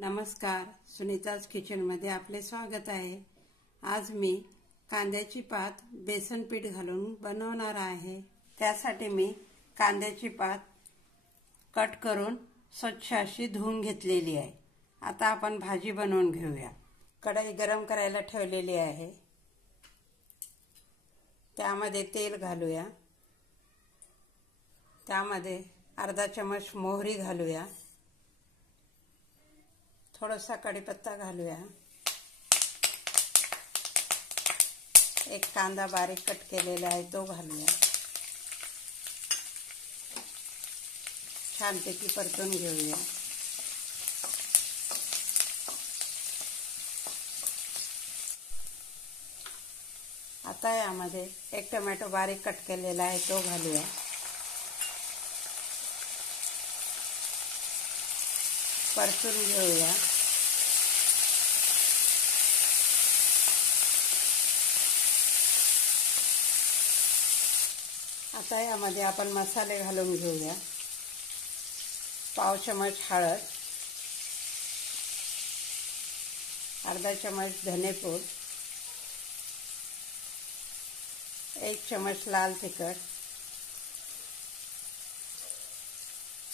नमस्कार, सुनीताज किचनमध्ये आपले स्वागत आहे। आज मी कांद्याची पात बेसन पीठ घालून बनवणार आहे। त्यासाठी मी कांद्याची पात कट करून स्वच्छ अशी धुवून घेतलेली आहे। आता आपण भाजी बनवून घेऊया। कढई गरम करायला ठेवलेली आहे। त्यामध्ये तेल घालूया। त्यामध्ये अर्धा चमच मोहरी घालूया। थोडासा कढीपत्ता घालूया। एक कांदा बारीक कट केलेला आहे तो घालूया। छानपैकी परतून घेऊया। आता यामध्ये एक टोमॅटो बारीक कट केलेला आहे तो घालूया। परतून घेऊया। आता यामध्ये आपण मसाले घालून घेऊया। पाव चमच हळद, अर्धा चमच धनेपूड, एक चमच लाल तिखट,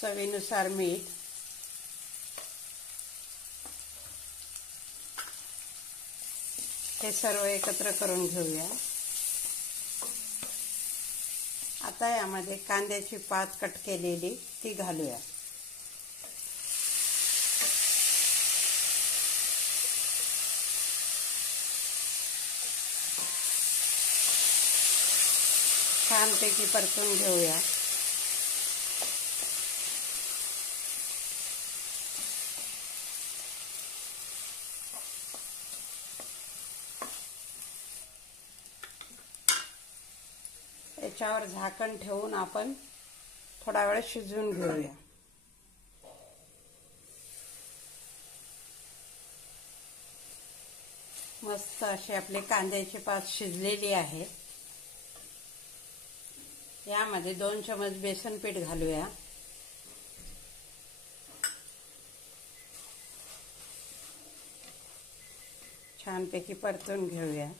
चवीनुसार मीठ, हे सर्व एकत्र करून घेऊया। आता यामध्ये कांद्याची पात कट केलेली ती घालूया। छानपैकी परतून घेऊया। याच्यावर झाकण ठेवून आपण थोडा वेळ शिजवून घेऊया। मस्त अशी आपली कांद्याची पात शिजलेली आहे। यामध्ये 2 चमच बेसन पीठ घालूया। छानपैकी परतून घेऊया।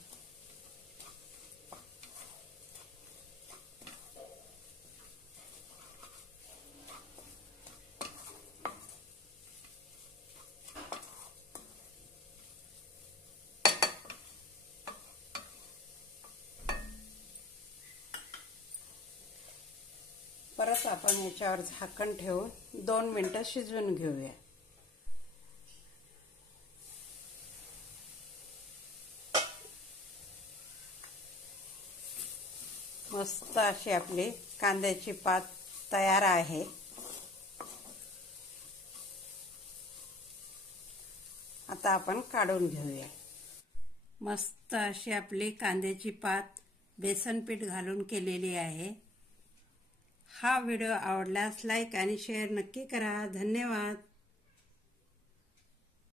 परत आपण याच्यावर झाकण ठेवून 2 मिनिटे शिजवून घेऊया। मस्त अशी आपली कांद्याची पात तयार आहे। आता आपण काढून घेऊया। मस्त अशी आपली कांद्याची पात बेसन पीठ घालून केलेली आहे। हा व्हिडिओ आवडल्यास लाईक आणि शेअर नक्की करा। धन्यवाद।